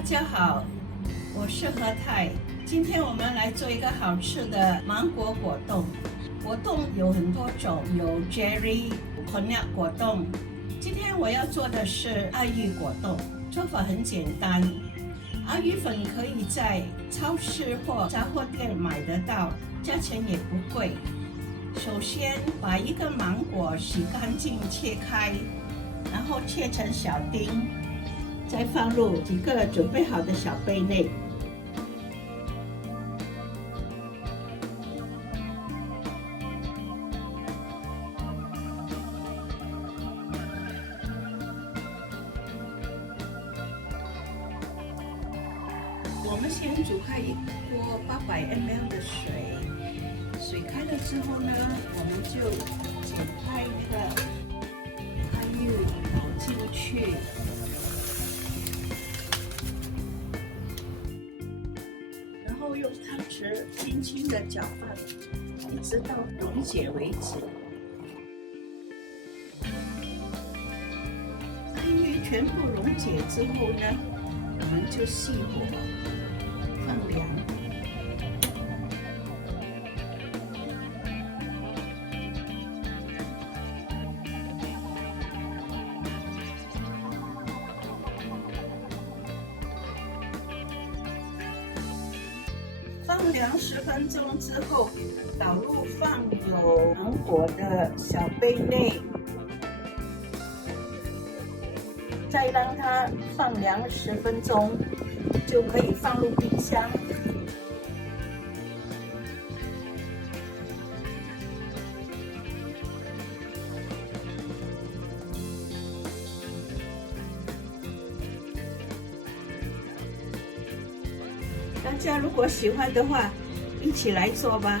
大家好，我是何太。今天我们来做一个好吃的芒果果冻。果冻有很多种，有 Jerry、Konjac 果冻。今天我要做的是爱玉果冻，做法很简单。爱玉粉可以在超市或杂货店买得到，价钱也不贵。首先把一个芒果洗干净切开，然后切成小丁，再放入几个准备好的小杯内。我们先煮开一锅800 ml 的水，水开了之后呢，我们就剪开那个爱玉倒进去，然后用汤匙轻轻的搅拌，一直到溶解为止。爱玉全部溶解之后呢，我们就熄火。放凉，放凉10分钟之后，倒入放有芒果的小杯内，再让它放凉10分钟。就可以放入冰箱。大家如果喜欢的话，一起来做吧。